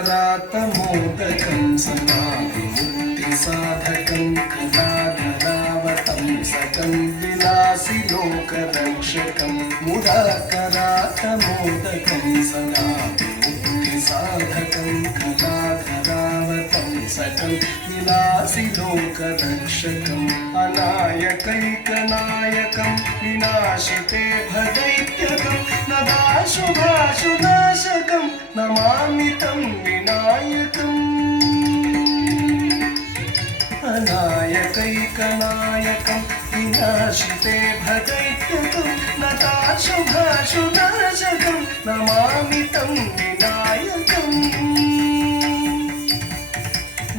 करातमोदकं समाधिमुक्तिसाधकं कलाधरावतं सकं विलासिलोकरक्षकं मुदाकरातमोदकं समाधिमुक्तिसाधकं कलाधरावतं सकं विलासिलोकरक्षकम् अनायकैकनायकं विनाशिते भदैत्यकं नदाशुभाशुनाशकं नमामि तं विनायकम् अनायकैकनायकं विनाशिते भदैत्यकं नदाशुभाशुनाशकं नमामि तं विनायकम्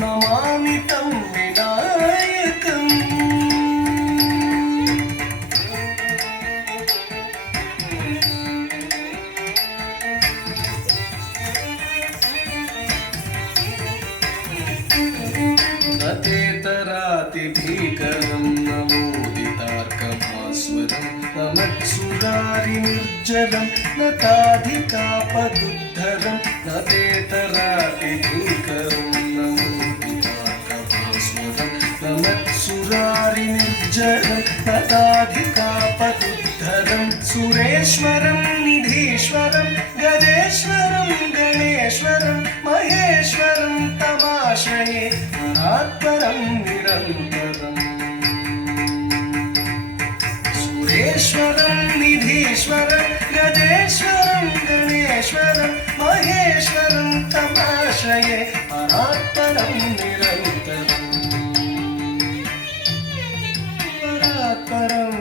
नमामि तं विनायकम् नतेतरातिभीकरं नमोदितार्कभास्वरं नमत्सुरारिनिर्जरं नताधिकापदुद्धरं नतेतरातिभीकरं नमोदितार्कभास्वरं नमत्सुरारिनिर्जरं नताधिकापदुद्धरं सुरेश्वरं निधीश्वरं गजेश्वरं गणेश्वरं महेश्वरं तमाश्रये परात्परं निरन्तरम् सुरेश्वरं निधीश्वरं गजेश्वरं गणेश्वरं महेश्वरं तमाश्रये परात्परं निरन्तरम् परात्परं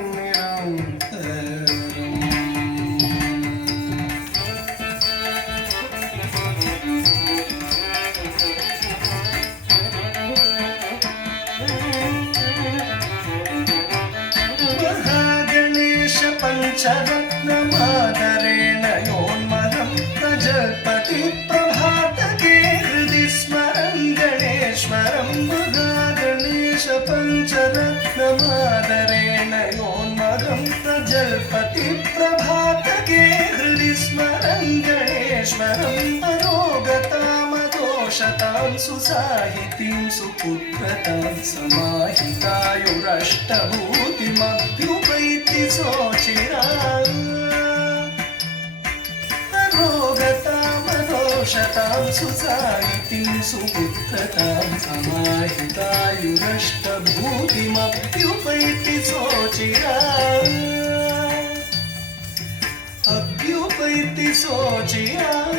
पञ्चरत्नमादरेण योन्मलं प्रजल्पति प्रभातके हृदि स्मरं गणेश्वरं महागणेश पञ्चरत्नमादरेण योन्मलं प्रजल्पति प्रभातके हृदि स्मरं गणेश्वरं अरोगतामदोषतां सुसाहितीं सुपुत्रतां समाहितायुरष्टभूतिमभ्युपैति सोचिराम् अरोगतामदोषतां सुसाहितीं सुपुत्रतां समाहितायुरष्टभूतिमभ्युपैति सोचिराम् अभ्युपैति सोचिराम्